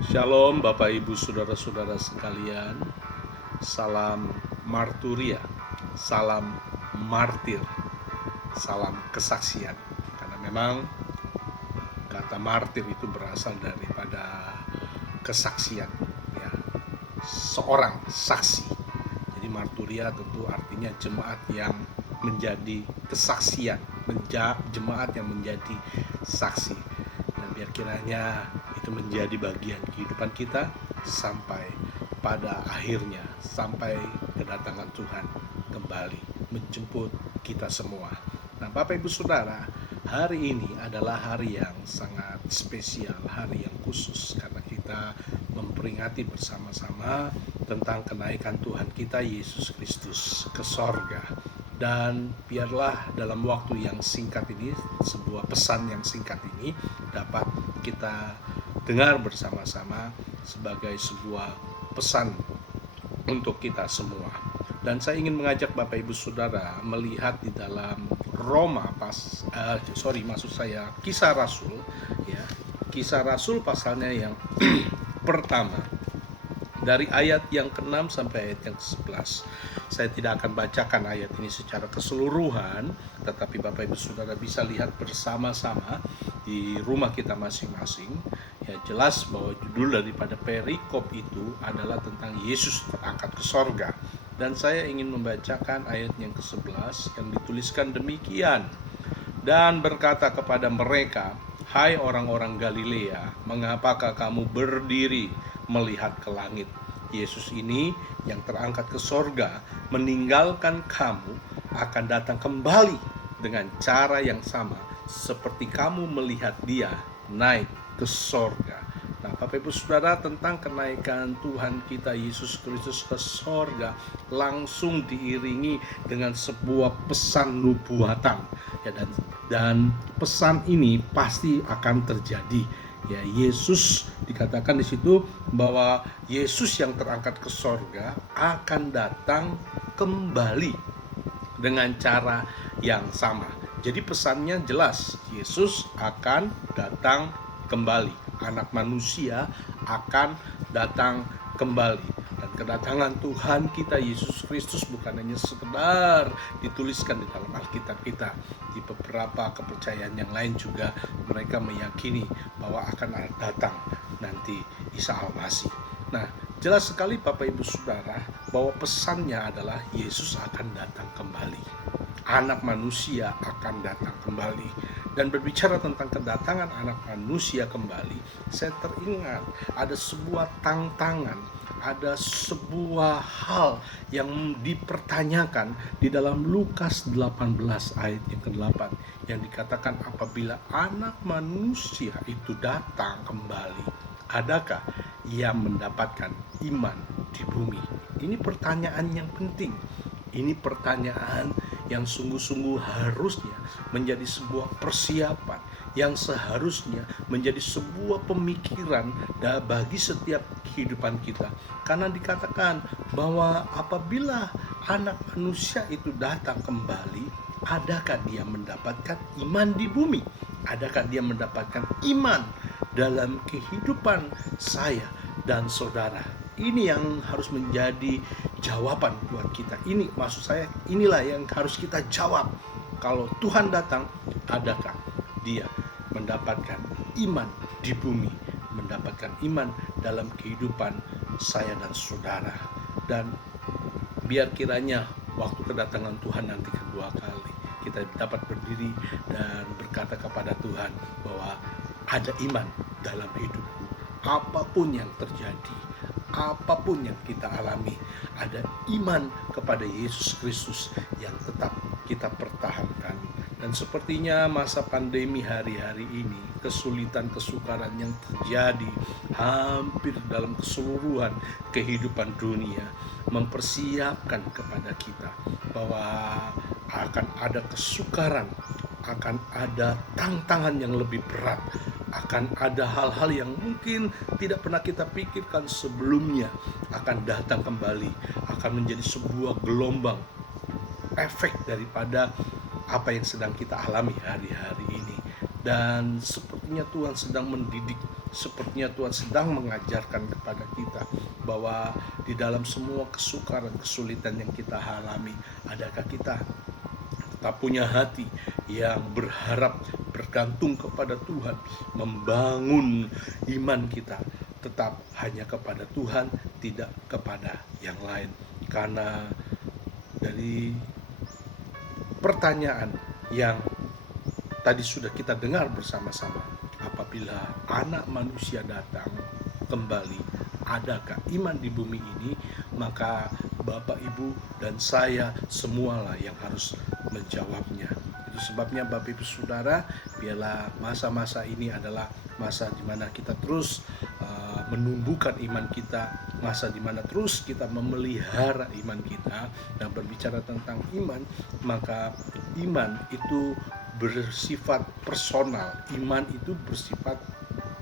Shalom Bapak Ibu Saudara-saudara sekalian. Salam marturia, salam martir, salam kesaksian. Karena memang kata martir itu berasal daripada kesaksian, ya, seorang saksi. Jadi marturia tentu artinya jemaat yang menjadi kesaksian, jemaat yang menjadi saksi. Dan biar kiranya itu menjadi bagian kehidupan kita sampai pada akhirnya, sampai kedatangan Tuhan kembali menjemput kita semua. Nah, Bapak Ibu Saudara, hari ini adalah hari yang sangat spesial, hari yang khusus karena kita memperingati bersama-sama tentang kenaikan Tuhan kita Yesus Kristus ke sorga. Dan biarlah dalam waktu yang singkat ini, sebuah pesan yang singkat ini dapat kita dengar bersama-sama sebagai sebuah pesan untuk kita semua. Dan saya ingin mengajak Bapak Ibu Saudara melihat di dalam Kisah Rasul, ya. Kisah Rasul pasalnya yang pertama, dari ayat yang ke-6 sampai ayat yang ke-11. Saya tidak akan bacakan ayat ini secara keseluruhan, tetapi Bapak Ibu Saudara bisa lihat bersama-sama di rumah kita masing-masing. Ya, jelas bahwa judul daripada perikop itu adalah tentang Yesus terangkat ke sorga. Dan saya ingin membacakan ayat yang ke-11 yang dituliskan demikian. Dan berkata kepada mereka, "Hai orang-orang Galilea, mengapakah kamu berdiri melihat ke langit? Yesus ini yang terangkat ke sorga meninggalkan kamu akan datang kembali dengan cara yang sama seperti kamu melihat dia naik ke sorga." Nah, Bapak Ibu Saudara, tentang kenaikan Tuhan kita Yesus Kristus ke sorga langsung diiringi dengan sebuah pesan nubuatan, ya, dan pesan ini pasti akan terjadi. Ya, Yesus dikatakan di situ bahwa Yesus yang terangkat ke sorga akan datang kembali dengan cara yang sama. Jadi pesannya jelas, Yesus akan datang kembali. Anak manusia akan datang kembali. Dan kedatangan Tuhan kita Yesus Kristus bukan hanya sekedar dituliskan di dalam Alkitab kita. Di beberapa kepercayaan yang lain juga mereka meyakini bahwa akan datang nanti Isa Al-Masih. Nah, jelas sekali Bapak Ibu Saudara bahwa pesannya adalah Yesus akan datang kembali. Anak manusia akan datang kembali. Dan berbicara tentang kedatangan anak manusia kembali, saya teringat ada sebuah tantangan, ada sebuah hal yang dipertanyakan di dalam Lukas 18 ayat yang ke-8, yang dikatakan apabila anak manusia itu datang kembali, adakah ia mendapatkan iman di bumi? Ini pertanyaan yang penting. Ini pertanyaan yang sungguh-sungguh harusnya menjadi sebuah persiapan, yang seharusnya menjadi sebuah pemikiran bagi setiap kehidupan kita. Karena dikatakan bahwa apabila anak manusia itu datang kembali, adakah dia mendapatkan iman di bumi? Adakah dia mendapatkan iman dalam kehidupan saya dan saudara? Ini yang harus menjadi jawaban buat kita. Ini maksud saya, inilah yang harus kita jawab. Kalau Tuhan datang, adakah dia mendapatkan iman di bumi, mendapatkan iman dalam kehidupan saya dan saudara? Dan biar kiranya waktu kedatangan Tuhan nanti kedua kali, kita dapat berdiri dan berkata kepada Tuhan bahwa ada iman dalam hidupku. Apapun yang terjadi, apapun yang kita alami, ada iman kepada Yesus Kristus yang tetap kita pertahankan. Dan sepertinya masa pandemi hari-hari ini, kesulitan kesukaran yang terjadi hampir dalam keseluruhan kehidupan dunia mempersiapkan kepada kita bahwa akan ada kesukaran, akan ada tantangan yang lebih berat, akan ada hal-hal yang mungkin tidak pernah kita pikirkan sebelumnya akan datang kembali, akan menjadi sebuah gelombang efek daripada apa yang sedang kita alami hari-hari ini. Dan sepertinya Tuhan sedang mendidik sepertinya Tuhan sedang mengajarkan kepada kita bahwa di dalam semua kesukaran, kesulitan yang kita alami, adakah kita tetap punya hati yang berharap, bergantung kepada Tuhan, membangun iman kita tetap hanya kepada Tuhan, tidak kepada yang lain. Karena dari pertanyaan yang tadi sudah kita dengar bersama-sama, apabila Anak Manusia datang kembali, adakah iman di bumi ini? Maka Bapak, Ibu, dan saya semualah yang harus menjawabnya. Itu sebabnya Bapak, Ibu, Saudara, biarlah masa-masa ini adalah masa di mana kita terus menumbuhkan iman kita, masa di mana terus kita memelihara iman kita. Dan berbicara tentang iman, maka iman itu bersifat personal, iman itu bersifat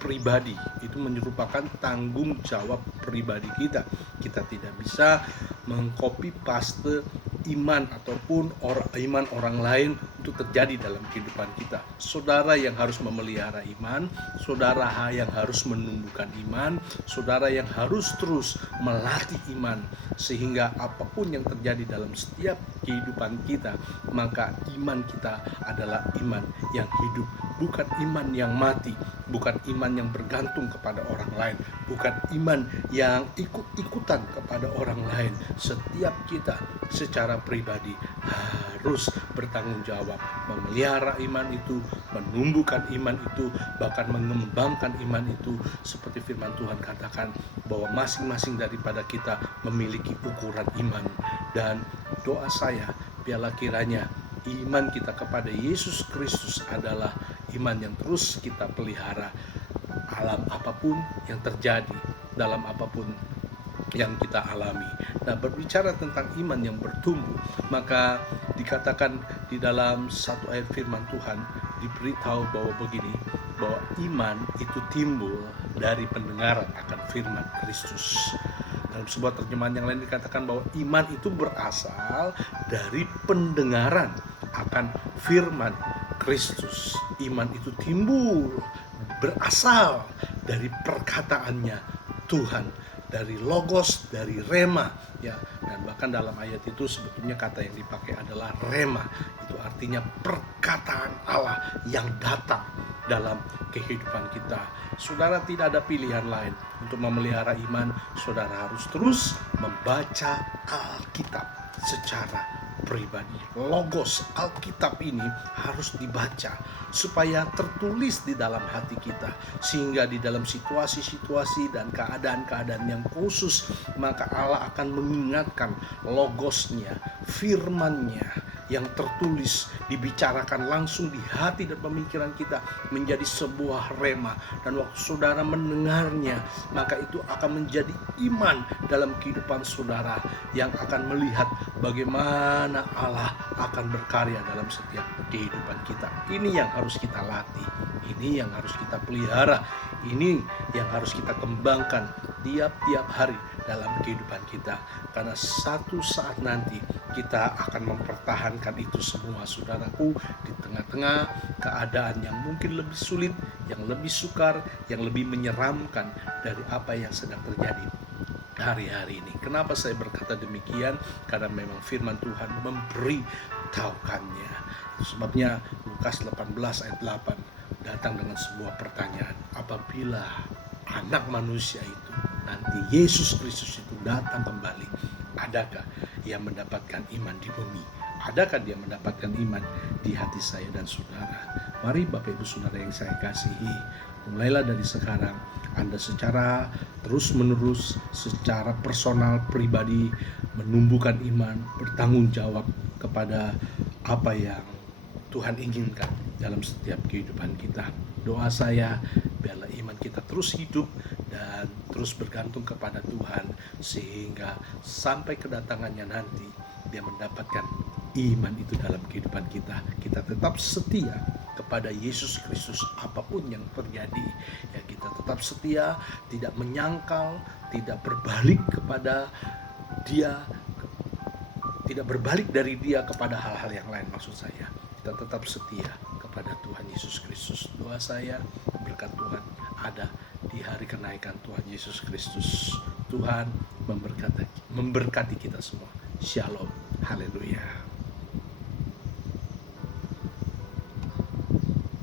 pribadi, itu merupakan tanggung jawab pribadi kita. Kita tidak bisa mengcopy paste iman ataupun iman orang lain untuk terjadi dalam kehidupan kita. Saudara yang harus memelihara iman, saudara yang harus menumbuhkan iman, saudara yang harus terus melatih iman, sehingga apapun yang terjadi dalam setiap kehidupan kita, maka iman kita adalah iman yang hidup, bukan iman yang mati, bukan iman yang bergantung kepada orang lain, bukan iman yang ikut-ikutan kepada orang lain. Setiap kita secara pribadi harus bertanggung jawab memelihara iman itu, menumbuhkan iman itu, bahkan mengembangkan iman itu. Seperti firman Tuhan katakan bahwa masing-masing daripada kita memiliki ukuran iman. Dan doa saya, biarlah kiranya iman kita kepada Yesus Kristus adalah iman yang terus kita pelihara alam apapun yang terjadi, dalam apapun yang kita alami. Nah, berbicara tentang iman yang bertumbuh, maka dikatakan di dalam satu ayat firman Tuhan, diberitahu bahwa begini, bahwa iman itu timbul dari pendengaran akan firman Kristus. Dalam sebuah terjemahan yang lain dikatakan bahwa iman itu berasal dari pendengaran akan firman Kristus. Iman itu timbul, berasal dari perkataannya Tuhan, dari logos, dari rema, ya. Dan bahkan dalam ayat itu sebetulnya kata yang dipakai adalah rema. Itu artinya perkataan Allah yang datang dalam kehidupan kita. Saudara, tidak ada pilihan lain untuk memelihara iman. Saudara harus terus membaca Alkitab secara pribadi. Logos Alkitab ini harus dibaca supaya tertulis di dalam hati kita, sehingga di dalam situasi-situasi dan keadaan-keadaan yang khusus, maka Allah akan mengingatkan logosnya, firman-Nya yang tertulis, dibicarakan langsung di hati dan pemikiran kita menjadi sebuah rema. Dan waktu saudara mendengarnya, maka itu akan menjadi iman dalam kehidupan saudara, yang akan melihat bagaimana Allah akan berkarya dalam setiap kehidupan kita. Ini yang harus kita latih, ini yang harus kita pelihara, ini yang harus kita kembangkan tiap-tiap hari dalam kehidupan kita. Karena satu saat nanti kita akan mempertahankan itu semua, saudaraku, di tengah-tengah keadaan yang mungkin lebih sulit, yang lebih sukar, yang lebih menyeramkan dari apa yang sedang terjadi hari-hari ini. Kenapa saya berkata demikian? Karena memang firman Tuhan memberitahukannya. Sebabnya Lukas 18 ayat 8 datang dengan sebuah pertanyaan. Apabila Anak Manusia itu, nanti Yesus Kristus itu datang kembali, adakah ia mendapatkan iman di bumi? Adakah dia mendapatkan iman di hati saya dan saudara? Mari Bapak Ibu Saudara yang saya kasihi, mulailah dari sekarang Anda secara terus-menerus, secara personal, pribadi, menumbuhkan iman, bertanggung jawab kepada apa yang Tuhan inginkan dalam setiap kehidupan kita. Doa saya, biarlah iman kita terus hidup dan terus bergantung kepada Tuhan, sehingga sampai kedatangannya nanti dia mendapatkan iman itu dalam kehidupan kita. Kita tetap setia kepada Yesus Kristus apapun yang terjadi. Ya, kita tetap setia, tidak menyangkal, tidak berbalik kepada dia, tidak berbalik dari dia kepada hal-hal yang lain. Maksud saya, kita tetap setia kepada Tuhan Yesus Kristus. Doa saya, berkat Tuhan ada di hari kenaikan Tuhan Yesus Kristus. Tuhan memberkati kita semua. Shalom. Haleluya.